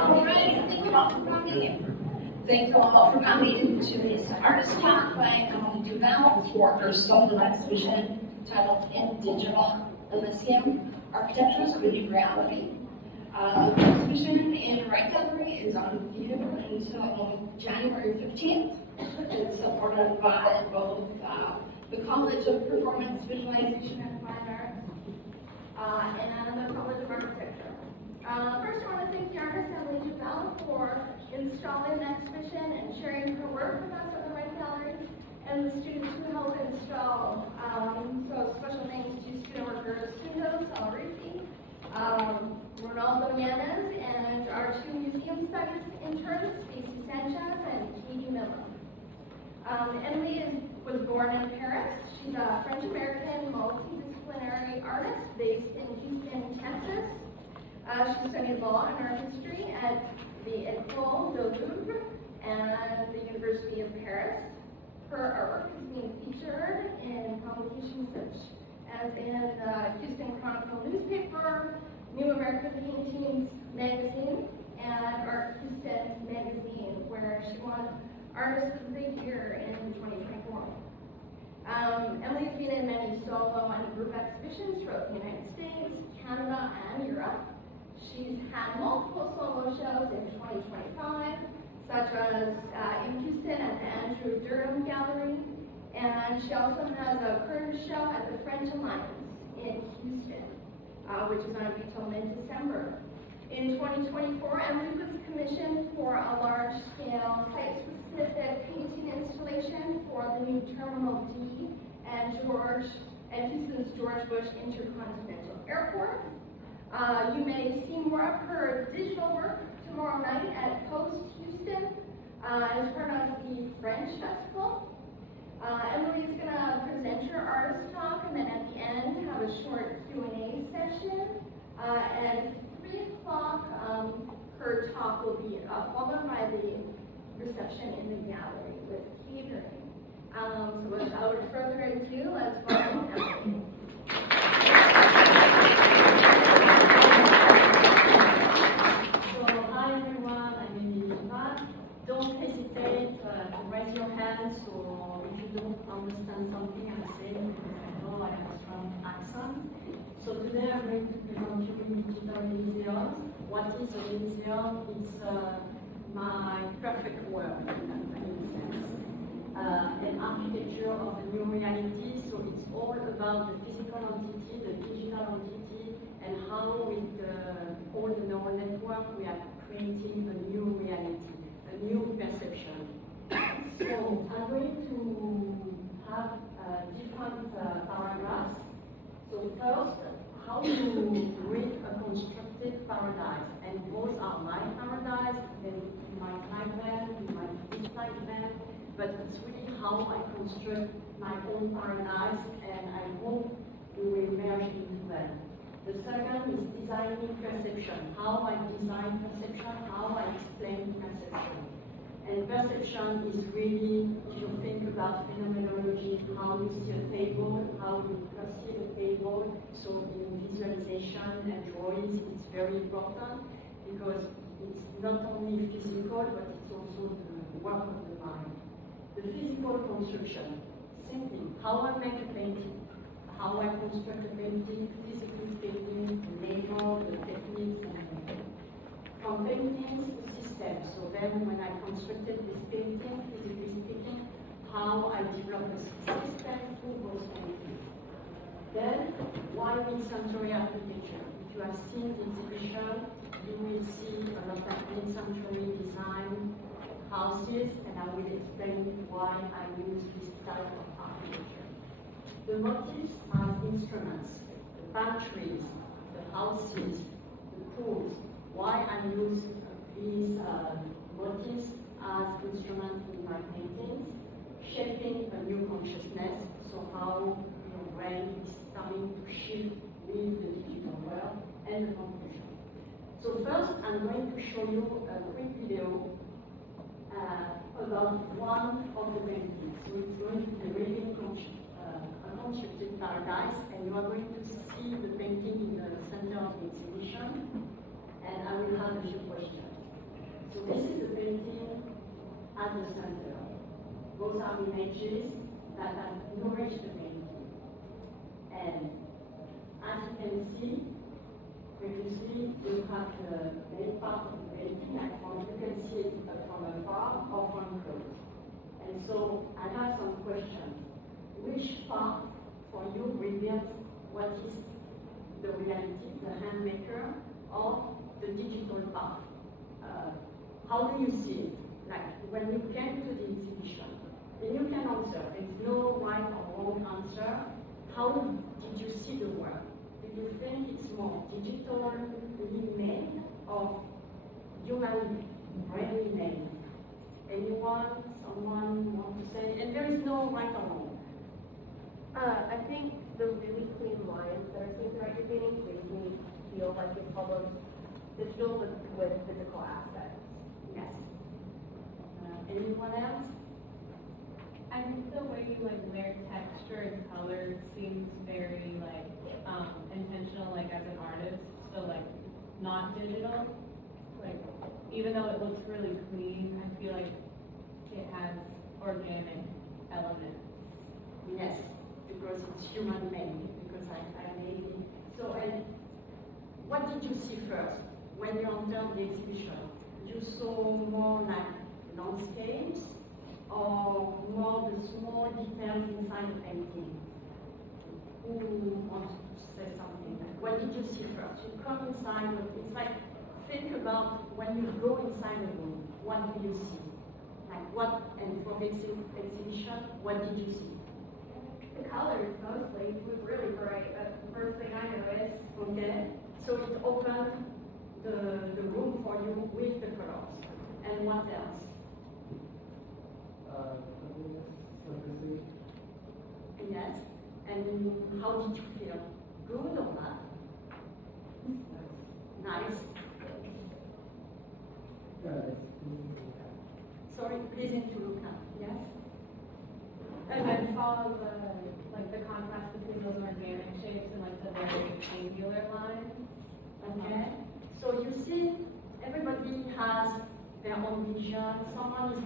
Alright, thank you all for coming. Thank you all for coming to this artist talk by Emily Duval for her solo exhibition titled In Digital Elysium, Architectures of a New Reality. The exhibition in WRIGHT Gallery is on view until January 15th. It's supported by both the College of Performance, Visualization, and Fine Arts and the College of Architecture. First, I want to thank the artist Emily Duval for installing the exhibition and sharing her work with us at the WRIGHT Gallery, and the students who helped install. So special thanks to student workers Sundo Salarifi, Ronaldo Yanez, and our two museum studies interns, Stacey Sanchez and Katie Miller. Emily was born in Paris. She's a French-American multidisciplinary artist based in Houston, Texas. She studied law and art history at the École de Louvre and the University of Paris. Her artwork is being featured in publications such as in the Houston Chronicle newspaper, New American Paintings magazine, and Art Houston magazine, where she won Artist of the Year in 2024. Emily's been in many solo and group exhibitions throughout the United States, Canada, and Europe. She's had multiple solo shows in 2025, such as in Houston at the Andrew Durham Gallery, and she also has a current show at the French Alliance in Houston, which is on view till mid-December. In 2024, Emily was commissioned for a large-scale, site-specific painting installation for the new Terminal D and Houston's George Bush Intercontinental Airport. You may see more of her digital work tomorrow night at Post Houston as part of the French Festival. Emily is going to present her artist talk, and then at the end have a short Q&A session. At 3 o'clock, her talk will be followed by the reception in the gallery with catering. So without further ado, let's welcome Emily. Don't hesitate to raise your hand, so if you don't understand something I'm saying, because I know I have a strong accent. So today I'm going to present you Digital Elysium. What is an Elysium? It's my perfect work in any sense. An architecture of a new reality, so it's all about the physical entity, the digital entity, and how with all the neural network we are creating a new reality. A new perception. So I'm going to have different paragraphs. So first, how to read a constructed paradise. And those are my paradise, and you might like them, you might dislike them, but it's really how I construct my own paradise, and I hope you will merge into them. The second is designing perception, how I design perception, how I explain perception. And perception is really, if you think about phenomenology, how you see a table, how you perceive a table. So in visualization and drawings, it's very important because it's not only physical, but it's also the work of the mind. The physical construction, same thing, how I make a painting, how I construct a painting, physically speaking, the label, the techniques, and everything. From paintings to systems, so then when I constructed this painting, physically speaking, how I developed a system through those paintings. Then, why mid-century architecture? If you have seen the exhibition, you will see a lot of mid-century design houses, and I will explain why I use this type of architecture. The motifs as instruments, the pantries, the houses, the pools. Why I use these motifs as instruments in my paintings, shaping a new consciousness, so how your brain is starting to shift with the digital world, and the conclusion. So first, I'm going to show you a quick video about one of the paintings. So it's going to be really a constructed paradise, and you are going to see the painting in the center of the exhibition, and I will have a few questions. this is the painting at the center. Those are images that have nourished the painting. And as you can see, previously you have the main part of the painting, like you can see it from afar or from close. And so I have some questions. Which part for you reveals what is the reality, the handmaker, or the digital part? How do you see it? Like when you came to the exhibition, and you can answer, there's no right or wrong answer. How did you see the work? Did you think it's more digitally made or human brain made? Anyone, someone want to say? And there is no right or wrong. I think the really clean lines that are seen throughout your paintings make me feel like it's almost digital but with physical aspects. Yes. Anyone else? I think the way you like layer texture and color seems very like intentional, like as an artist. So like not digital. Like even though it looks really clean, I feel like it has organic elements. Yes, because it's human made. Because I made it. So and what did you see first when you entered the exhibition? You saw more like landscapes or more the small details inside the painting? Who wants to say something? What did you see first? You come inside, it's like, think about when you go inside a room, what do you see? Like what, and for the exhibition, what did you see? The colors mostly was really bright. That's the first thing I noticed. Okay, so it opened the room for you with the colors. And what else? Simplicity. Yes. And how did you feel? Good or bad? Nice. Yeah, Sorry, pleasing to look at. Yes. And I saw the contrast between those organic shapes and like the very angular lines. Okay. So you see, everybody has their own vision. Someone is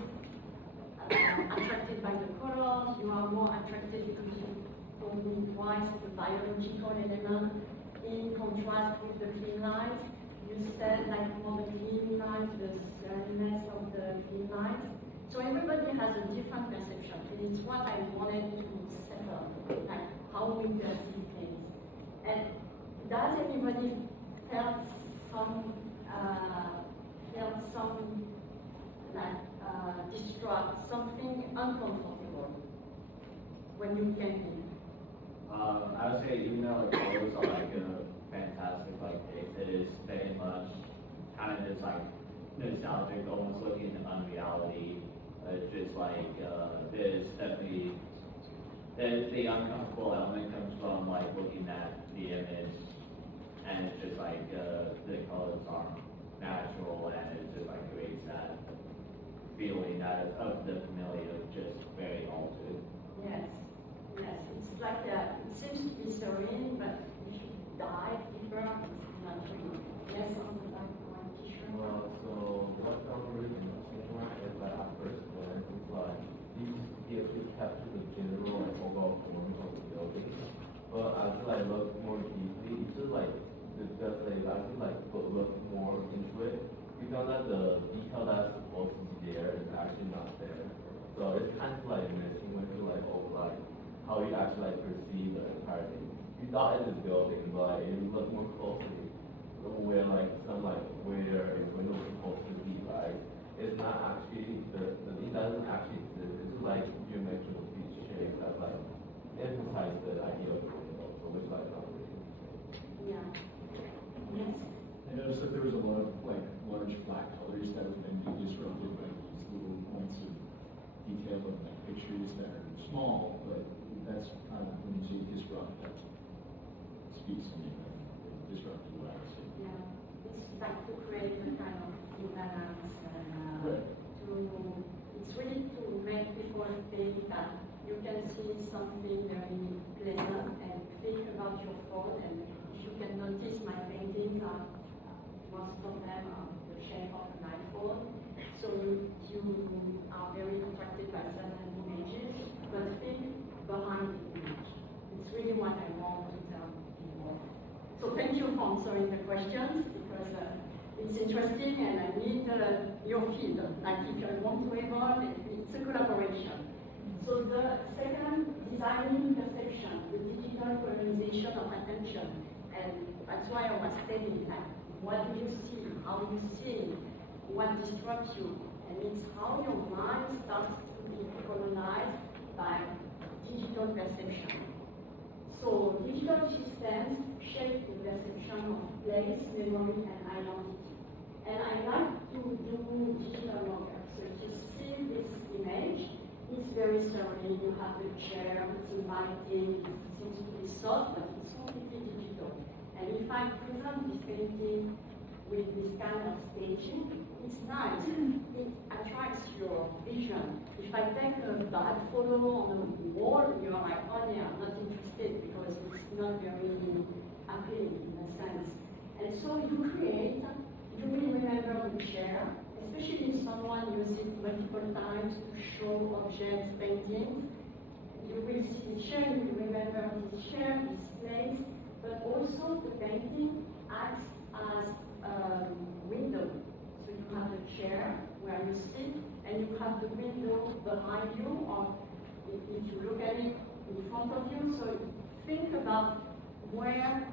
attracted by the colors. You are more attracted because you told me twice the biological element in contrast with the clean lines. You said like more the clean lines, the silliness of the clean lines. So everybody has a different perception, and it's what I wanted to settle, like how we perceive things. And does anybody felt some distraught, something uncomfortable when you came in? I would say even though the photos are like a fantastic like it is very much kind of just like nostalgic, almost looking unreality. It's just like there's definitely the uncomfortable element comes from like looking at the image, and it's just like the colors aren't natural, and it just like creates that feeling that of the familiar, just very altered. Yes, yes. It's like it seems to be serene, but if you dive deeper, it's not really. Yes, on the back of my t-shirt. well, so what felt really interesting is that at first glance, it's like you get to capture the general and overall form of the building. But as I look more deeply, it's just like as you like look more into it, you found that the detail that's supposed to be there is actually not there. So it's kind of like missing when you like how you actually like perceive the entire thing. You thought it was building, but if you look more closely, where like some like where its window is supposed to be, right? It's not actually the thing doesn't actually exist. It's like geometrical shape that like emphasize the idea of the window, so which like not really interesting. Yeah. Yes. I noticed that there was a lot of like large flat colors that would then be disrupted by these little points of detail of like pictures that are small, but that's when you say disrupt, that speaks to me. Disruptive what I see. Yeah. It's like to create a kind of imbalance and Right. it's really to make people think that you can see something very pleasant and think about your phone, and if you can notice my paintings are most of them are the shape of an iPhone, So you are very attracted by certain images, but think behind the image. It's really what I want to tell people. So thank you for answering the questions, because it's interesting and I need your feedback. Like if I want to evolve, it's a collaboration. So the second, designing perception, the digital colonization of attention. And that's why I was telling, like, what do you see? How do you see it? What disrupts you? And it's how your mind starts to be colonized by digital perception. So digital systems shape the perception of place, memory, and identity. And I like to do digital mock-up. So if you see this image, it's very serene. You have the chair, it's inviting, it seems to be soft, but it's completely digital. And if I present this painting with this kind of staging, it's nice. It attracts your vision. If I take a bad photo on the wall, you're like, oh yeah, I'm not interested because it's not very appealing in a sense. And so you create, you will remember the chair, especially if someone uses it multiple times to show objects, paintings. You will see the chair, you will remember this chair, this place, but also the painting acts as a window. So you have the chair where you sit, and you have the window behind you, or if you look at it in front of you. So think about where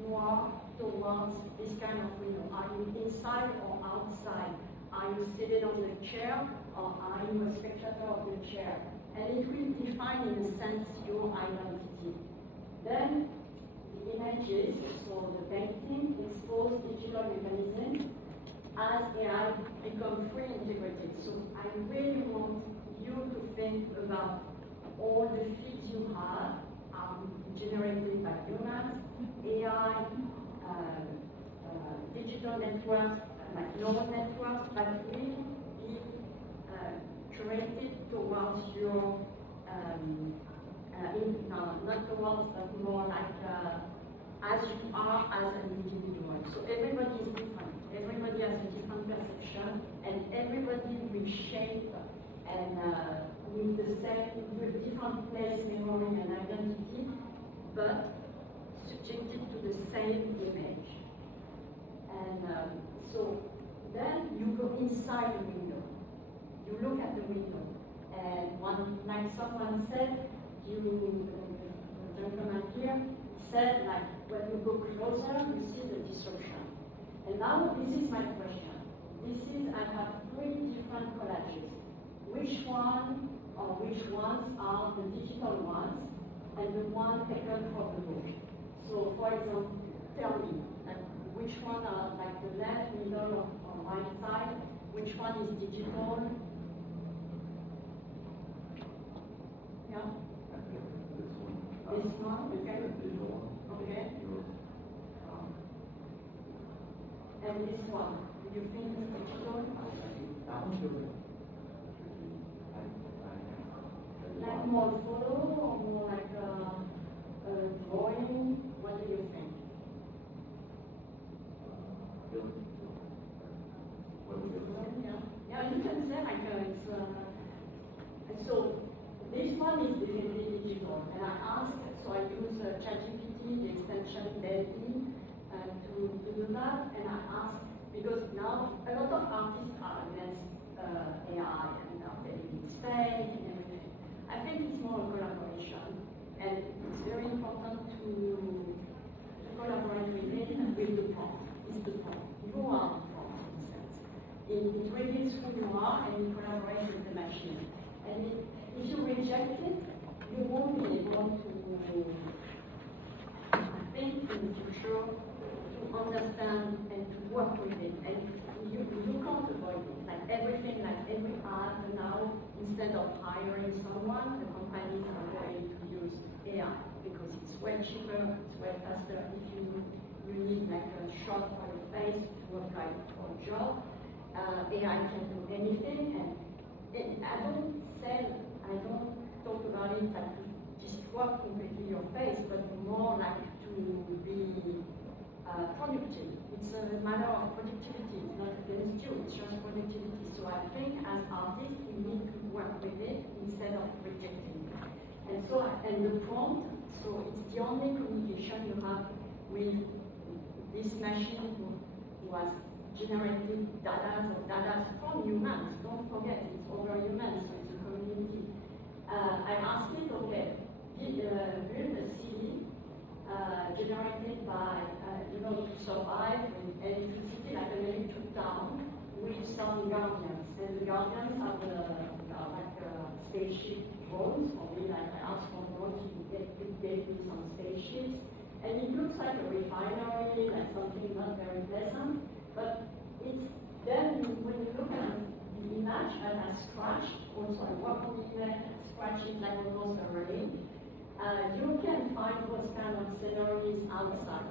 you are towards this kind of window. Are you inside or outside? Are you seated on the chair, or are you a spectator of the chair? And it will define, in a sense, your identity. Then the images, so the painting, expose digital mechanisms as AI become fully integrated. So I really want you to think about all the feeds you have generated by humans, AI, digital networks, like neural networks, but will be curated towards your, not towards, but more like as you are as an individual. So everybody is different. Everybody has a different perception, and everybody will shape and with the same, with different place, memory, and identity, but subjected to the same image. And so then you go inside the window. You look at the window, and like someone said, the gentleman here said, like, when you go closer, you see the disruption. And now this is my question. I have 3 different collages. Which one or which ones are the digital ones, and the one taken from the book? So, for example, tell me, like, which one are like the left, middle, or right side? Which one is digital? Yeah? This one, okay. Okay. And this one, do you think it's digital? Like more photo or more like a drawing? What do you think? Yeah, you can say like it's so this one is definitely digital, and I asked, so I use ChatGPT, the extension DALL-E, to do that, and I asked, because now a lot of artists are against AI and are telling it's fake and everything. I think it's more a collaboration, and it's very important to collaborate with it and with the prompt. It's the prompt. You are the prompt, in a sense. It reveals who you are, and you collaborate with the machine. And if you reject it, you won't be able to, I think, in the future, to understand and to work with it. And you can't avoid it. Like everything, like every art now, instead of hiring someone, the companies are going to use AI because it's way cheaper, it's way faster. If you need like a shot for your face to apply for a job, AI can do anything. And I don't talk about it like to disrupt completely your face, but more like to be productive. It's a matter of productivity, it's not against you. it's just productivity. So I think as artists, we need to work with it instead of rejecting it. And so, and the prompt, so it's the only communication you have with this machine who was generating data from humans. Don't forget, it's over humans, so it's a community. I asked it, okay, build a CD generated by, to survive with electricity, like an electric town, with some guardians. And the guardians are like spaceship drones. For me, like I asked for drones, it gave me some spaceships. And it looks like a refinery, like something not very pleasant. But it's then, when you look at the image that I scratched, also I work on the image and scratch it like almost a rain. You can find those kind of sceneries outside.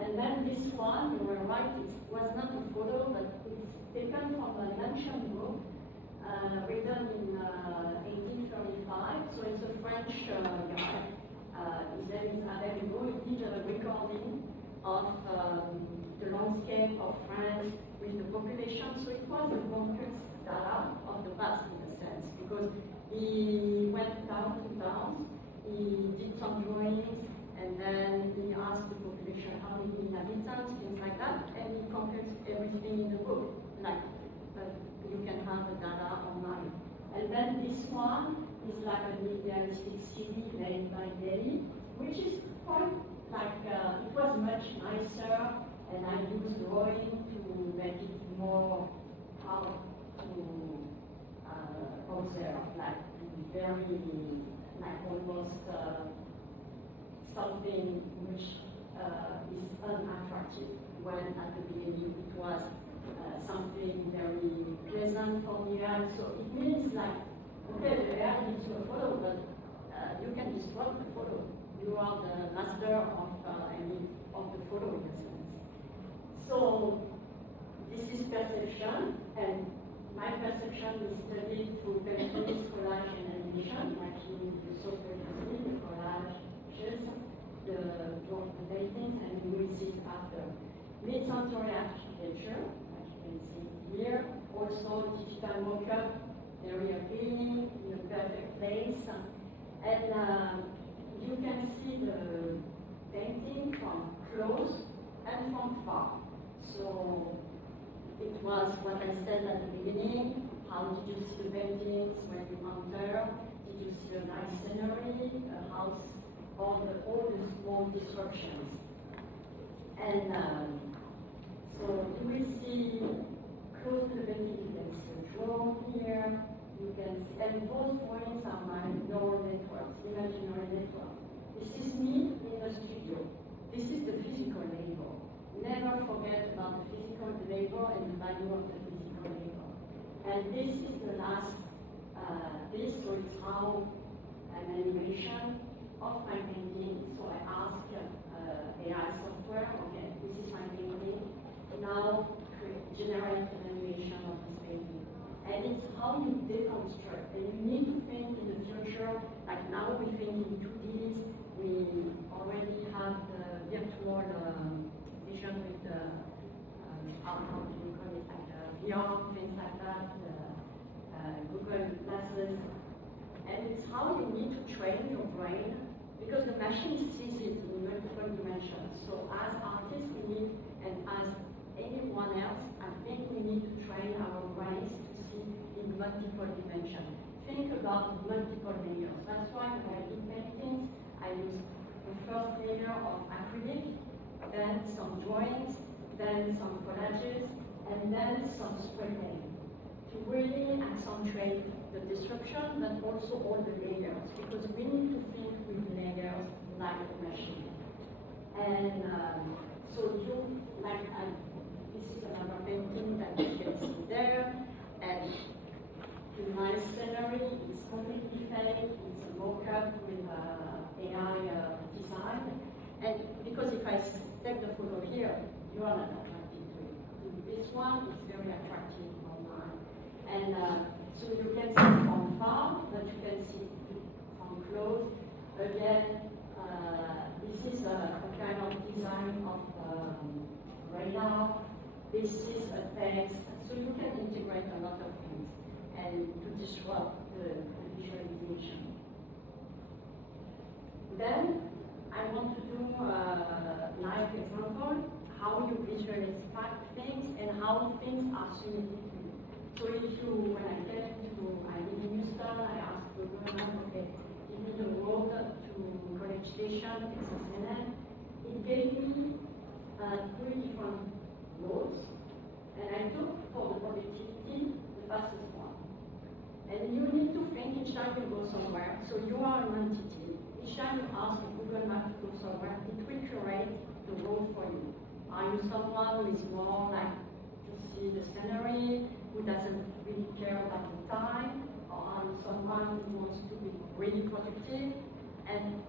And then this one, you were right, it was not a photo, but it's taken from an ancient book written in 1835. So it's a French guy. His name is Abel. He did a recording of the landscape of France with the population. So it was the bonkers data of the past in a sense, because he went down to towns. He did some drawings, and then he asked the population how many inhabitants, things like that, and he compares everything in the book. Like, you can have the data online. And then this one is like an idealistic CD made by Delhi, which is quite like, it was much nicer, and I used drawing to make it more hard to observe, like very, like almost something which is unattractive, when at the beginning it was something very pleasant for the eye. So it means like, okay, the AI gives you a photo, but you can describe the photo. You are the master of the photo in a sense. So this is perception, and my perception is studied through paintings, collage, and animation, like you saw previously, the collages, the paintings, and you will see it after. Mid-century architecture, like you can see here, also digital mock-up, very appealing, in a perfect place, and you can see the painting from close and from far. So it was what I said at the beginning. How did you see the paintings when you enter? Did you see a nice scenery, a house, all the small disruptions? And so you will see close to the painting, you can see a drone here. You can see, and those points are my neural networks, imaginary networks. This is me in the studio. This is the physical labor. Never forget about the physical labor and the value of the physical labor. And this is the last piece, so it's how an animation of my painting. So I ask AI software, okay, this is my painting. Now generate an animation of this painting. And it's how you deconstruct. And you need to think in the future, like now we think in 2Ds, we already have the virtual vision with the, how do we call it, like VR, things like that, Google Glasses. And it's how you need to train your brain, because the machine sees it in multiple dimensions. So as artists, we need, and as anyone else, I think we need to train our brains to see in multiple dimensions. Think about multiple layers. That's why when I do paintings, I use the first layer of acrylic, then some drawings, then some collages, and then some spray paint, to really accentuate the disruption, but also all the layers, because we need to think with layers like a machine. And so you, like, this is another painting that you can see there, and in my scenery, it's completely fake, it's a mock-up with AI design, and because if I take the photo here, you are not attracted to it. This one is very attractive online. And so you can see from far, but you can see from close. Again, this is a kind of design of radar this is a text, so you can integrate a lot of things and to disrupt the visualization. Then I want to do a live example, how you visualize things and how things are symmetric. So if you, when I live in Houston, I asked the government, okay, give me the road to College Station, Texas A&M. It gave me 3 different roads, and I took for the productivity the fastest one. And you need to think each time you go somewhere, so you are an entity. Each time you ask Google Maps to go somewhere, it will curate the road for you. Are you someone who is more like to see the scenery, who doesn't really care about the time, or are you someone who wants to be really productive? And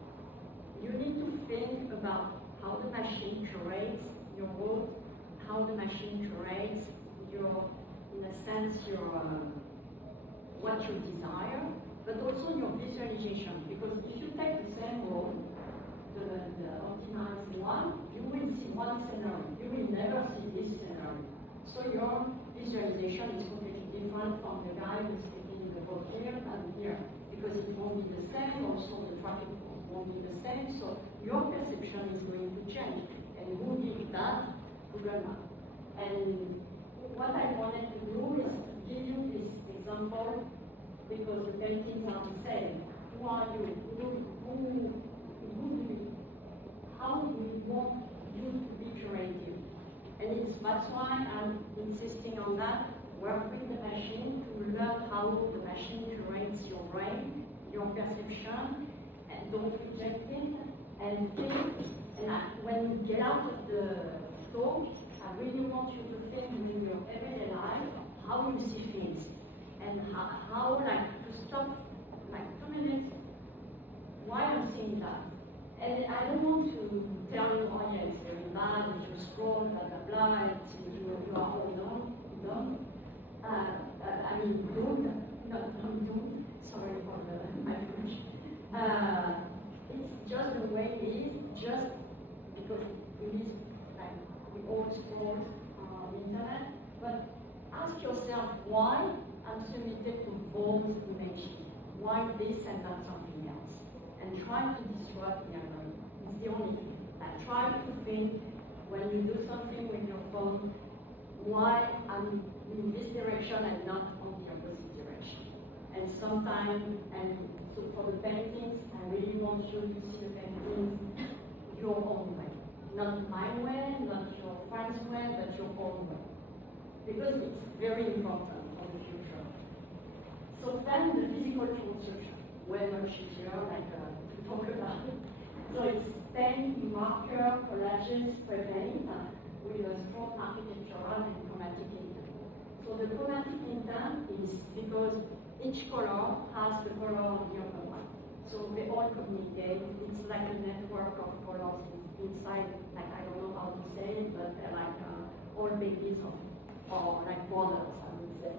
you need to think about how the machine curates your road, how the machine curates your, in a sense, your what you desire, but also your visualization. Because if you take the same road, the optimized one, you will see one scenario. You will never see this scenario. So your visualization is completely different from the guy who's taking the road here and here, because it won't be the same. Also, the traffic won't be the same. So your perception is going to change. And who did that? Google Maps. And what I wanted to do is to give you this example, because the paintings are the same. Who are you? How do we want you to be creative? And that's why I'm insisting on that. Work with the machine to learn how the machine curates your brain, your perception, and don't reject it, and think. And when you get out of the talk, I really want you to think in your everyday life how you see things, and how like to stop like 2 minutes. Why I'm seeing that? And I don't want to tell you, oh yeah, it's very bad, if you scroll, blah blah blah, you are all done. I mean, doomed, not doomed. Sorry for my French. It's just the way it is, just because it is like we all scroll on the internet. But ask yourself why I'm submitted to those images. Why this and not something else? And try to disrupt the algorithm. It's the only thing. And try to think when you do something with your phone, why I'm in this direction and not on the opposite direction. And sometimes, and so for the paintings, I really want you to see the paintings your own way. Not my way, not your friend's way, but your own way. Because it's very important for the future. So then the physical construction, way much easier to talk about it. So it's pen, marker, collages, spray paint, with a strong architectural and chromatic intent. So the chromatic intent is because each color has the color of the other one. So they all communicate. It's like a network of colors inside, like I don't know how to say it, but they're like all babies or like brothers, I would say.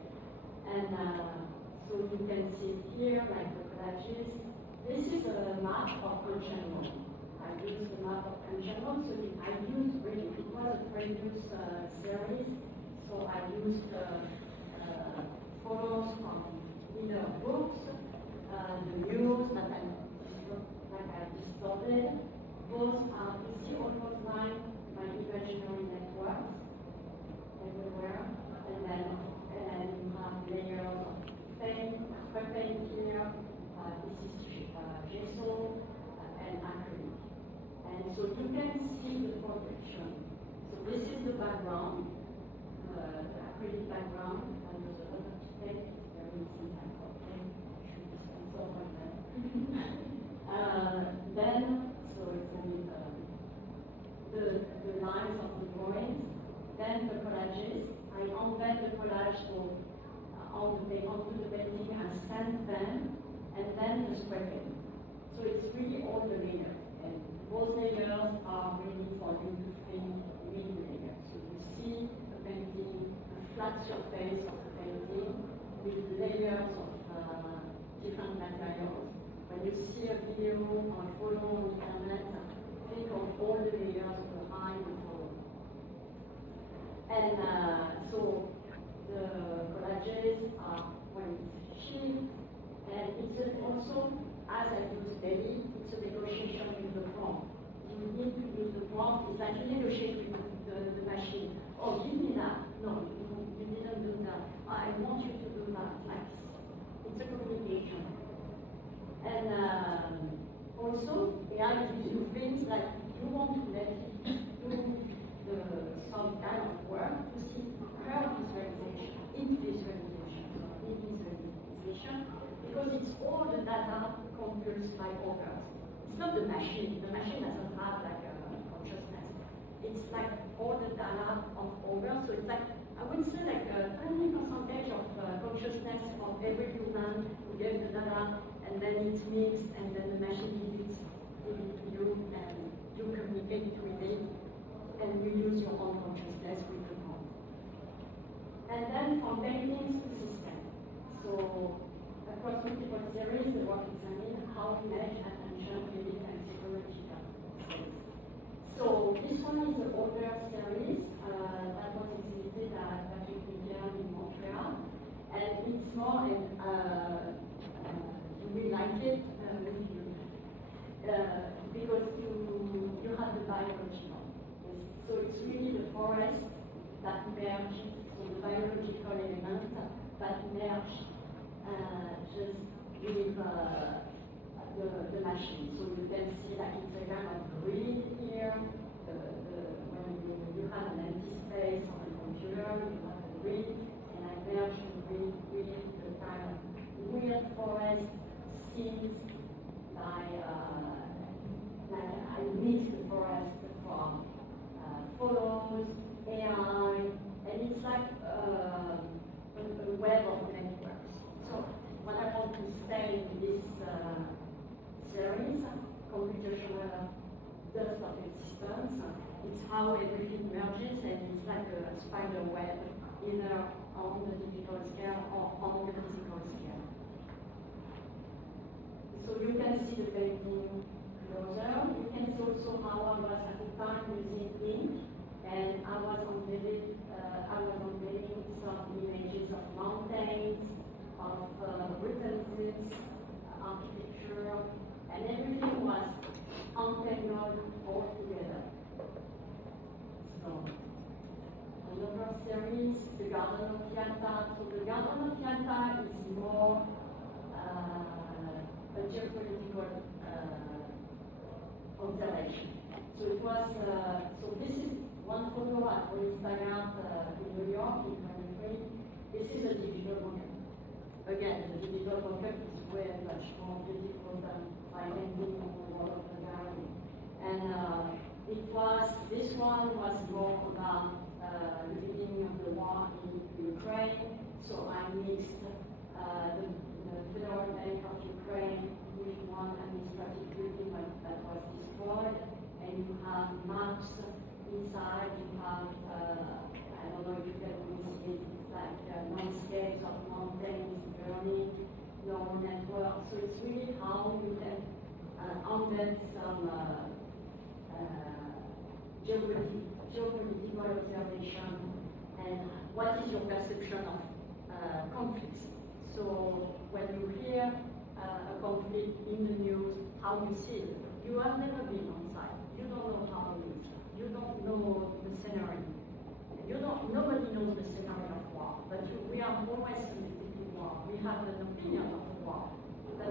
And so you can see here, like the collages. This is a map of ancient Rome. I used the map of ancient Rome, so I used really, it was a previous series, so I used photos from either books, the news that I distorted. Those are, you see almost like my imaginary networks everywhere, and then you have layers of paint, spray paint here, this is gesso, and acrylic. And so you can see the projection. So this is the background, the acrylic background, and there's a lot of tape, there is some type of tape, should be some sort like that. Then, so it's a bit, the lines of the drawings, then the collages. I embed the collage so onto the painting and stamp them, and then the spray paint. So it's really all the layers. And those layers are really for you to think really layers. So you see the painting, the flat surface of the painting with layers of different materials. When you see a video or a photo on the internet, think of all the layers behind the photo. And so the collages are when it's shift, and it's also, as I use daily, it's a negotiation with the prompt. You need to use the prompt, it's like you negotiate with the machine. Oh, give me that. No, you didn't do that. I want you to do that. Like, it's a communication. And also, AI gives you things like you want to let it do some kind of work to see her visualization, because it's all the data compiled by others. It's not the machine. The machine doesn't have like a consciousness. It's like all the data of others. So it's like, I would say like a tiny percentage of consciousness of every human who gave the data, and then it's mixed, and then the machine gives it to you, and you communicate with it, and you use your own consciousness with the prompt. And then from paintings to systems. So across multiple series, the work examines how image, attention, meaning, and psychological states. So this one is an older series that was exhibited at Patrick Museum in Montreal, and it's more, you will like it because you have the biological. So it's really the forest that merges, so the biological element that merge just with the machine. So you can see like it's a kind of grid here. When you have an empty space on the computer, you have a grid, and I merge the grid with the kind of weird forest scenes by like I mix the forest from photos, AI, and it's like a web of networks. So what I want to say in this series, computational dust of existence, it's how everything merges, and it's like a spider web, either on the digital scale or on the physical scale. So you can see the painting closer. You can see also how I was at the time using ink, and I was unveiling some images of mountains, of Britain's architecture, and everything was untangled all together. So another series, the Garden of Yalta. So the Garden of Yalta is more a geopolitical observation. So it was, so this is one photo at Instagram in New York in 23. This is a digital mock-up. Again, the digital mock-up is way much more beautiful than by painting on the wall of the gallery. And it was, this one was more about the beginning of the war in Ukraine. So I mixed the Federal Bank of Ukraine with one administrative building that was destroyed, and you have maps inside, you have, I don't know if you can really see it, it's like landscapes of mountains burning, neural networks. So it's really how you can embed some geopolitical observation, and what is your perception of conflicts. So when you hear a conflict in the news, how you see it. You have never been on site. You don't know how it is. You don't know the scenario. Nobody knows the scenario of war, but we are always subjected to war. We have an opinion of war. So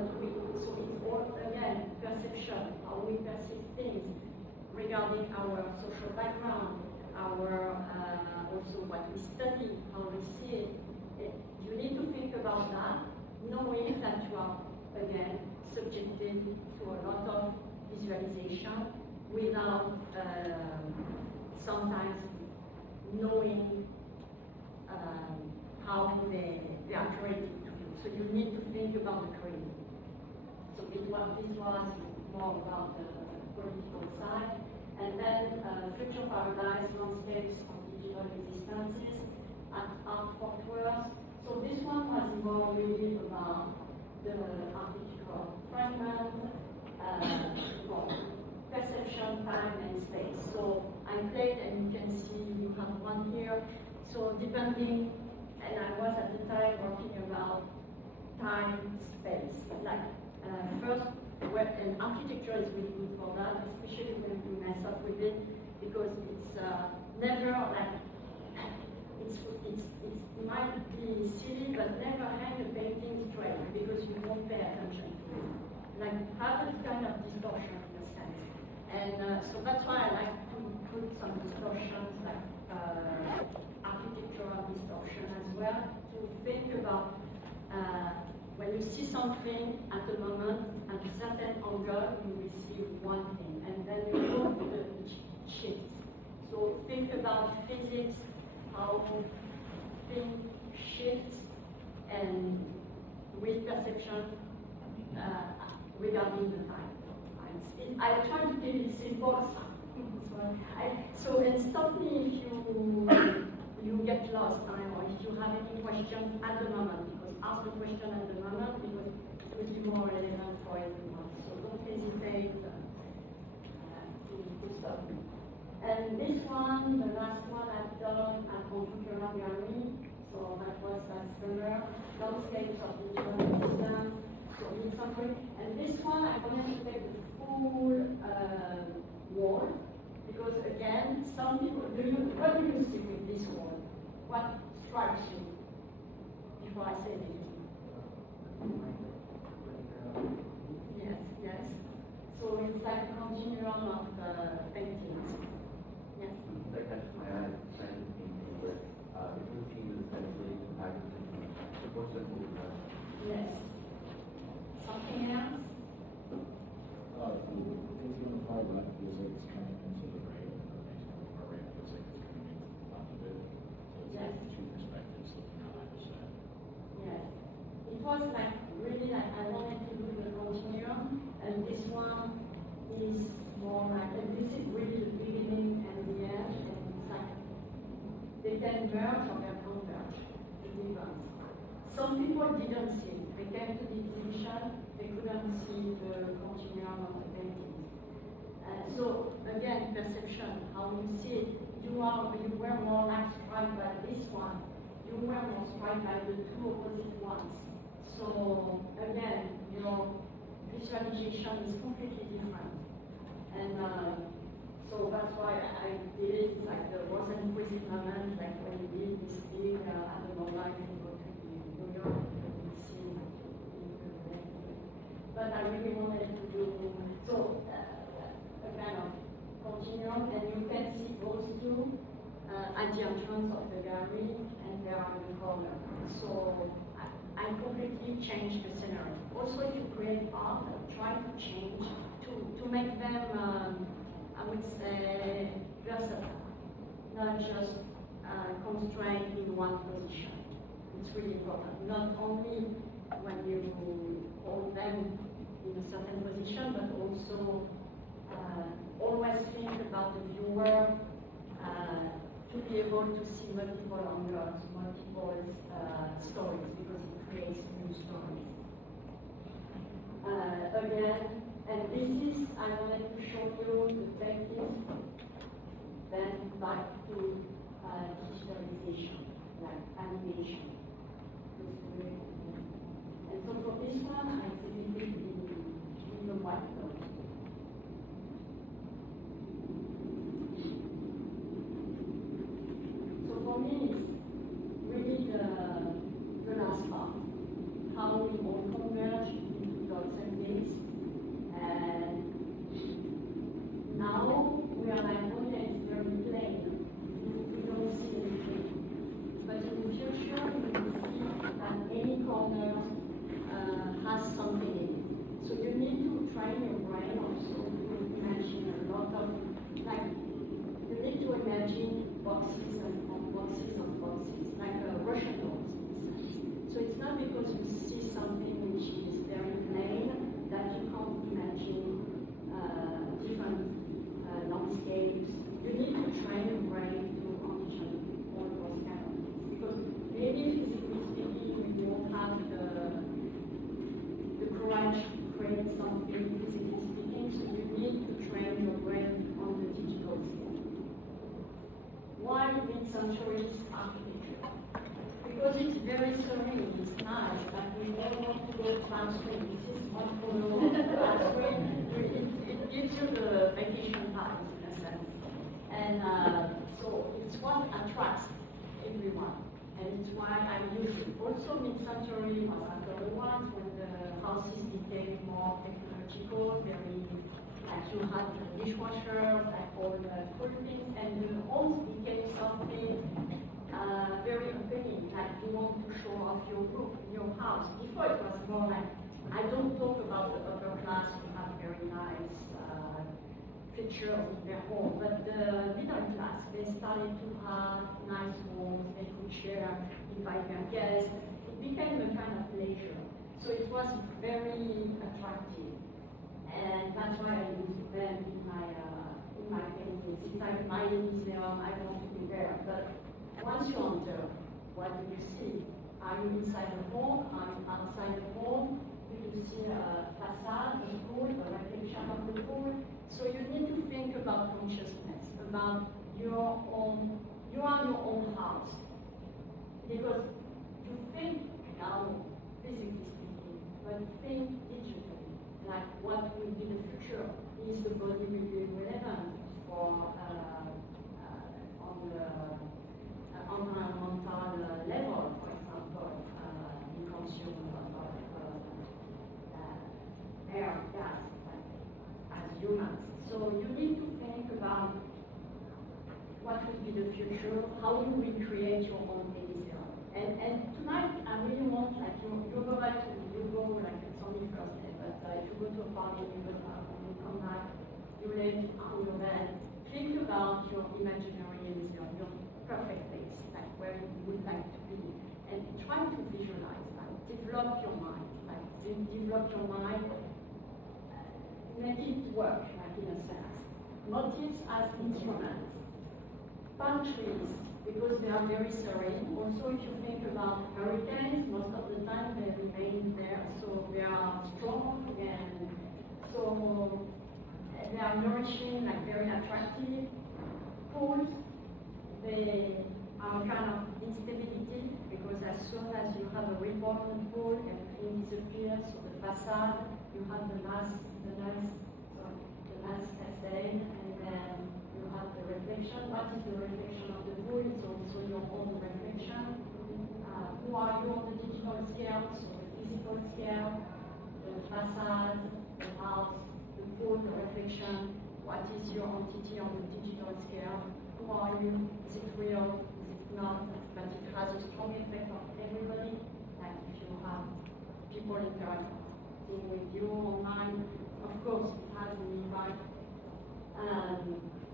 it's all, again, perception, how we perceive things regarding our social background, our also what we study, how we see it. You need to think about that, knowing that you are, again, subjected to a lot of visualization without sometimes knowing how they are created to you. So you need to think about the creating. So this was more about the political side. And then future paradise landscapes of digital existences at Art Fort Worth. So this one was more really about the architectural fragment, perception, time, and space. So I played, and you can see you have one here. So depending, and I was at the time working about time, space. Like first, and architecture is really good for that, especially when you mess up with it, because it's never like it might be silly, but never hang a painting straight because you won't pay attention to it. Like have a kind of distortion in a sense, and so that's why I like to put some distortions, like architectural distortion as well, to think about when you see something at the moment at a certain angle, you will see one thing, and then you go to the shifts. So think about physics, how things shifts, and with perception regarding the time. I try to keep it simple. So and stop me if you get lost, or if you have any questions at the moment, because ask the question at the moment, because it will be more relevant for everyone. So don't hesitate to stop me. And this one, the last one I've done at Entrepreneur Gallery, so that was last summer, landscapes of digital systems, so in summary. And this one, I wanted to take the full wall, because again, some people, what do you see with this wall? What strikes you before I say anything? Yes, yes. So it's like a continuum of paintings. Yes. That catches my eye, kind of painting where different teams essentially compacted into more simple design. Yes. Something else? The painting on the far left feels like it's coming into the right, and the painting on the far right feels like it's coming into the left of it. So it's Yes. like two perspectives looking at either side. Yes. It was like really like I wanted to do the continuum, and this one is more like, and this is really the beginning and the end, and it's like they can merge or can converge, the difference. Some people didn't see it. They came to the exhibition, they couldn't see the continuum of the paintings. So again, perception, how you see it. You were more like struck by this one. You were more struck by the two opposite ones. So again, your visualization is completely different. And so that's why I did it. It's like there was an implicit moment, like when you did this thing at the moment you go to New York, you see. But I really wanted to do so a kind of continuum, and you can see those two at the entrance of the gallery, and they are in the corner. So I completely changed the scenery. Also, if you create art, try to change to make them, I would say, versatile, not just constrained in one position. It's really important. Not only when you hold them in a certain position, but also always think about the viewer to be able to see multiple angles, multiple stories, because it creates new stories. Again, and this is, I wanted to show you the techniques, then back to digitalization, like animation. And so for this one, I exhibited in the white note. So for me, it's really the last part, how we all converge into dots and gates. And now we are like, okay, it's very plain. We don't see anything. very serene, it's nice, but we don't want to go downstream. This is one photo downstream. It gives you the vacation vibes in a sense. And so it's what attracts everyone. And it's why I use it. Also, mid-century was after the ones when the houses became more technological, very, like you had the dishwasher, like all the cool things, and the homes became something very appealing, like you want to show off your roof, your house. Before it was more like, I don't talk about the upper class who have very nice features in their home, but the middle class, they started to have nice homes, they could share, invite their guests. It became a kind of leisure. So it was very attractive. And that's why I use them in my paintings. It's like my Elysium, I want to be there. But once you enter, what do you see? Are you inside the home? Are you outside the home? Do you see a facade, a pool, a reflection of the pool? So you need to think about consciousness, about your own, you are your own house. Because you think now, physically speaking, but think digitally. Like what will be the future? Is the body will be relevant for on the environmental level, for example, we consume a lot of air, gas, as humans. So you need to think about what will be the future, how you will create your own Elysium. And tonight, I really want, like, you go back to, you go, like, it's only Thursday, but if you go to a party, you go back, and you come back, you lay on your bed, think about your imaginary Elysium, your perfect place, like where you would like to be, and try to visualize, like, develop your mind, make it work, like, in a sense. Motifs as instruments. Palm trees, because they are very serene. Also, if you think about hurricanes, most of the time they remain there, so they are strong and so they are nourishing, like very attractive. Pools, they are kind of instability, because as soon as you have a ripple in the pool, everything disappears, so the facade, you have the mass cascade, and then you have the reflection. What is the reflection of the pool? It's also your own reflection. Who are you on the digital scale? So the physical scale, the facade, the house, the pool, the reflection. What is your entity on the digital scale? Who are you? Is it real? Is it not? But it has a strong effect on everybody. Like if you have people interacting with you online, of course it has an impact.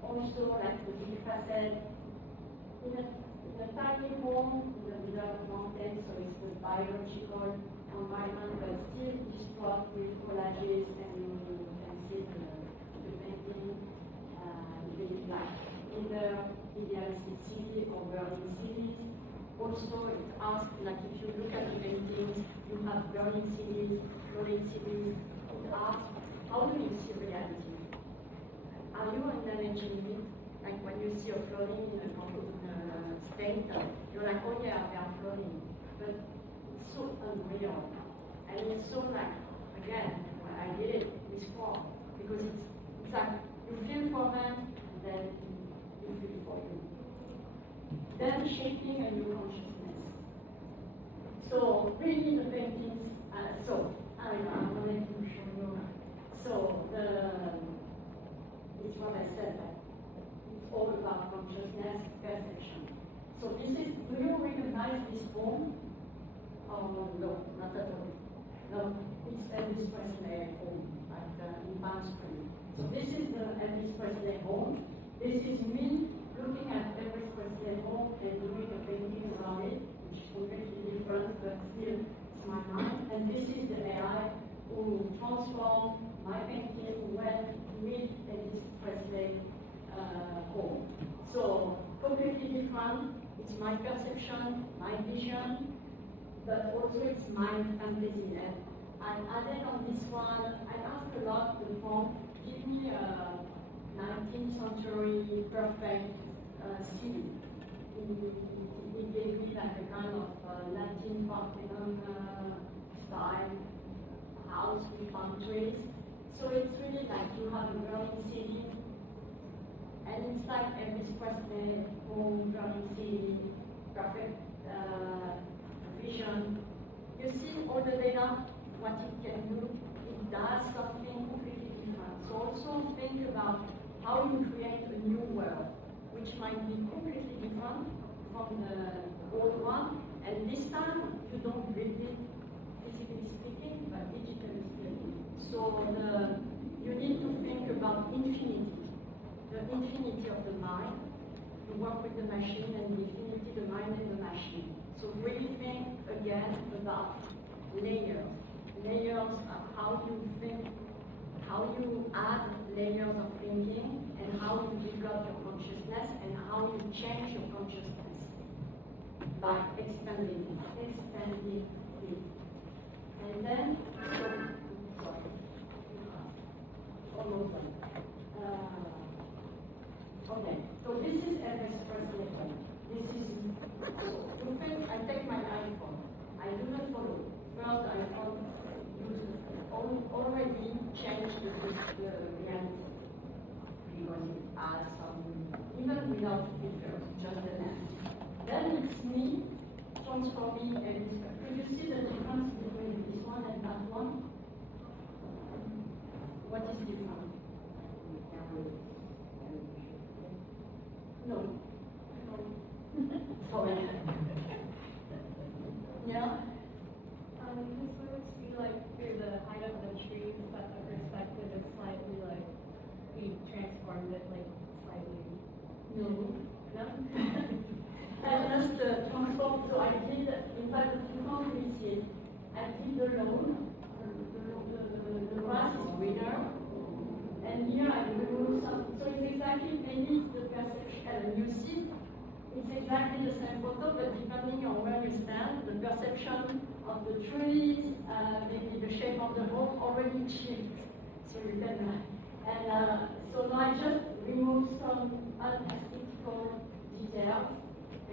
Also, like the big facade, in a tiny home in the middle of mountains, so it's the biological environment, but still distraught with collages, and you can see the painting, like either idealistic city or burning cities. Also, it asks, like if you look at the paintings, you have burning cities, floating cities. It asks, how do you see reality? Are you imagining it? Like when you see a floating in a state, you're like, oh yeah, they are floating. But it's so unreal. And it's so like, again, when I did it, it's form. Because it's like, you feel for them, and then you feel for you. Then shaping a new consciousness. So really the paintings, I wanted to show you. So it's what I said, like, it's all about consciousness, perception. So this is, do you recognize this home? Oh no, not at all. No, it's Elvis Presley home in Palm Springs. So this is the Elvis Presley home. This is me looking at Elvis Presley home and doing a painting around it, which is completely different, but still it's my mind. And this is the AI who transformed my painting when with Elvis Presley home. So completely different. It's my perception, my vision, but also it's my fantasy. And I added on this one, I asked a lot the prompt, give me a 19th century perfect city in gave me like a kind of Latin Parthenon style house with palm trees. So it's really like you have a burning city, and it's like Elvis Presley, home, burning city, perfect vision. You see all the data, what it can do, it does something completely different. So also think about how you create a new world, which might be completely different from the old one, and this time you don't build it physically speaking, but digitally speaking. So you need to think about infinity, the infinity of the mind. You work with the machine and the infinity, the mind and the machine. So really think again about layers. Layers of how you think, how you add layers of thinking, and how you develop your consciousness, and how you change your consciousness by expanding it. And then, sorry, almost done. Okay, so this is Elvis Presley. This is, so you think I take my iPhone, I do the follow. First iPhone already changed the reality, because it has some, even without filters, just the lens. Then it's me transforming Elvis. Could you see the difference between this one and that one? What is different? No. Sorry. Yeah? This would see like through the height of the trees, but the perspective is slightly like, we transformed it like slightly. No. No? I just transformed, so I did, in fact, you can't really see it. I did the lawn, the grass is greener, and here I remove some, so it's exactly, maybe it's the perception, you see, it's exactly the same photo, but depending on where you stand, the perception of the trees, maybe the shape of the road already shifts. So you can, and so now I just remove some unaesthetical details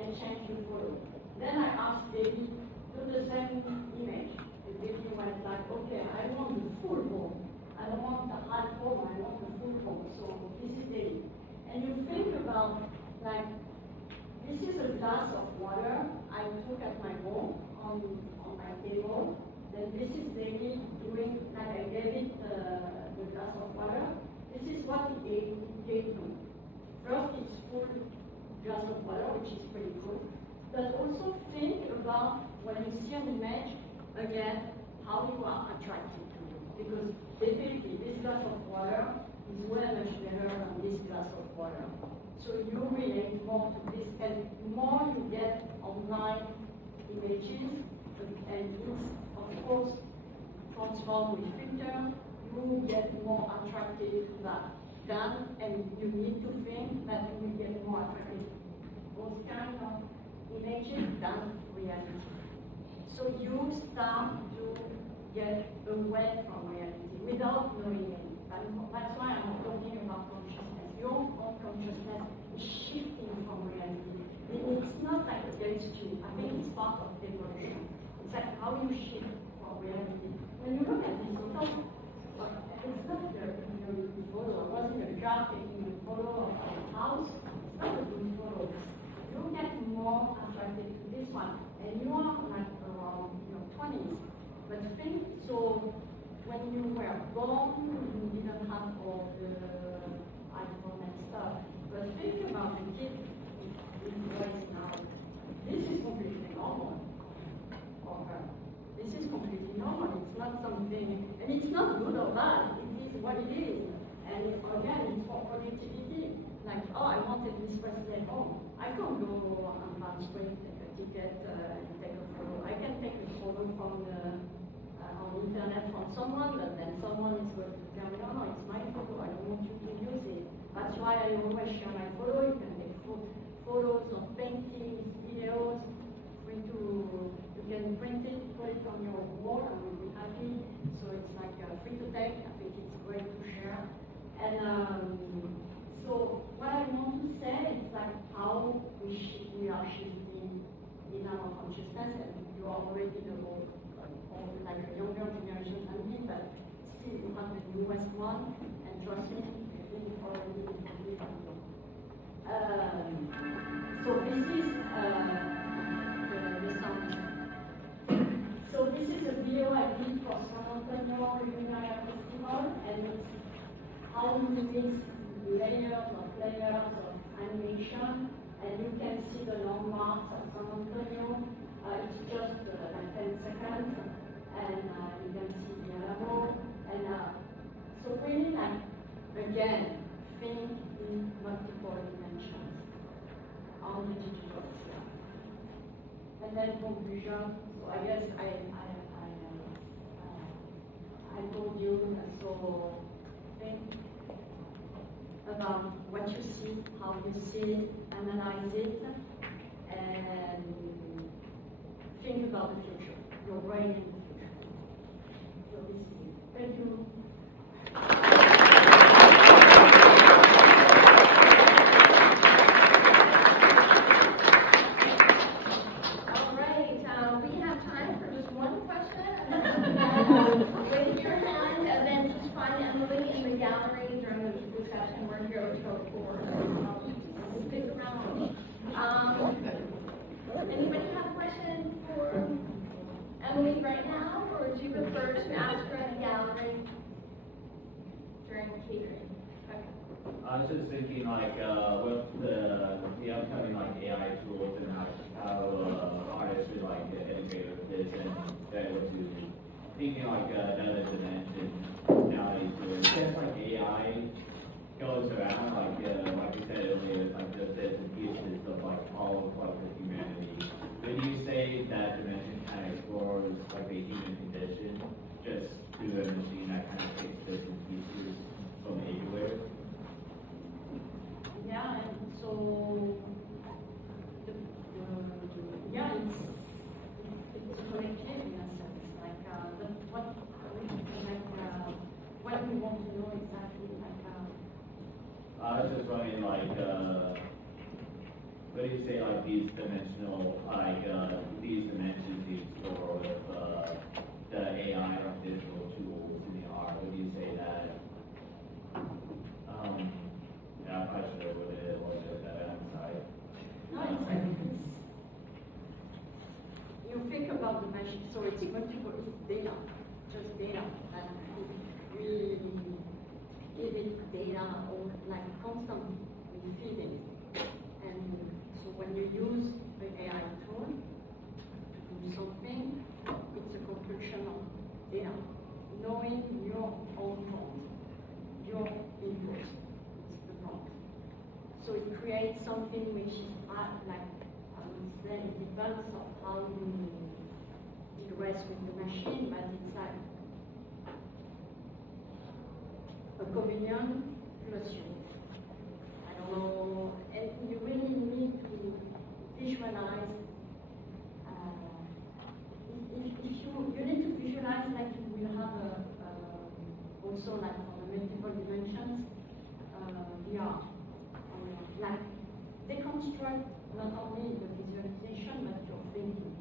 and change the photo. Then I asked David, do the same image. And David went like, okay, I want the full home. I don't want the half home, I want the full home. So this is David. And you think about, like, this is a glass of water I took at my home on my table. Then this is David doing, like I gave it the glass of water. This is what it gave me. First, it's full glass of water, which is pretty cool. But also think about when you see an image, again, how you are attracted to it. Because definitely this glass of water is way much better than this glass of water. So you relate more to this, and more you get online images, and it's of course transformed with filter, you get more attracted to that. And you need to think that you will get more attracted to those kind of images than reality. So you start to get away from reality without knowing it. That's why I'm talking about consciousness. Your own consciousness is shifting from reality. It's not like against you. I think it's part of evolution. It's like how you shift from reality. When you look at this photo, it's not a good photo. I was in a car taking a photo of a house. It's not a good photo. You get more attracted to this one. And you are like around your 20s. But think, so when you were born, you didn't have all the iPhone and stuff. But think about the kid in ways now. This is completely normal for her. This is completely normal. It's not something, and it's not good or bad. It is what it is. And again, it's for productivity. Like, oh, I wanted this Presley at home. I can't go on Palm Springs, take a ticket, and take a photo. I can take a photo from the on the internet from someone, but then someone is going to tell me, no, no, it's my photo. I don't want you to use it. That's why I always share my photo. You can take photos of paintings, videos. You can print it, put it on your wall, and we'll be happy. So it's like free to take. I think it's great to share. And so what I want to say is like how we are shifting phenomenon of consciousness, and you are already the old, like a younger generation than me, but still you have the newest one, and trust me, you think already differently from you. So this is the sound. So this is a video I did for San Antonio Luminaria Festival, and it's how you mix layers of animation, and you can see the landmarks of San Antonio. It's just like 10 seconds, and you can see the Alamo, and so really like, again, think in multiple dimensions on the digital sphere. And then conclusion, so I guess I told you, so think about what you see, how you see it, analyze it, and think about the future, your brain in the future. So this is it. Thank you. All right, we have time for just one question. Raise your hand and then just find Emily in the gallery during the discussion. We're here until 4. Stick around. Anybody have a question for Emily right now, or do you prefer to ask her in the gallery during catering? Okay. I was just thinking, like, with the upcoming like AI tools and how artists should like integrate with this and be able to thinking like another dimension nowadays. It seems like AI goes around like you said earlier, it's like just bits and pieces of like all of like the humanity. When you say that dimension kind of explores like the human condition, just through a machine that kind of takes bits and pieces from everywhere. Yeah, and so yeah, it's collective in a sense. Like what we want to know exactly. I was just wondering, like, what do you say, like these dimensional, like these dimensions you explore with the AI or digital tools in the art? What do you say that? Yeah, I'm not sure what it is that outside. No, it's you think about the machine, so it's multiple, it's data, just data, and we give it data or like constantly feeding it. And so when you use the AI tool to do something, it's a completion of data, knowing your own prompt, your input, it's the prompt. So it creates something which is like, I would say, it depends on how you interact with the machine, but it's like a communion plus you. I don't know, and you really need to visualize. If you need to visualize, like you will have also like for the multiple dimensions, VR. Like deconstruct not only the visualization but your thinking.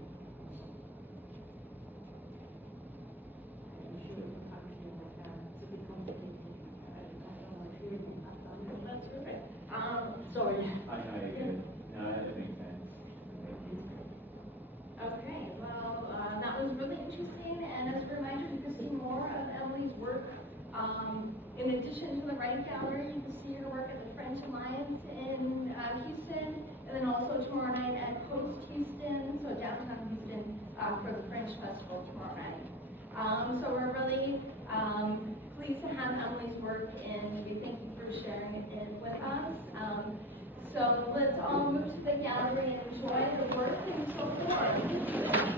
I'm sure it's a bit complicated. I don't know if you understand. That's perfect. Sorry. I know you could. No, it makes sense. Okay, well, that was really interesting, and as a reminder, you can see more of Emily's work. In addition to the WRIGHT Gallery, you can see her work at the French Alliance in Houston, and then also tomorrow night at Coast Houston, so downtown Houston, for the French Festival tomorrow night. So we're really pleased to have Emily's work, and we thank you for sharing it with us. So let's all move to the gallery and enjoy the work until 4.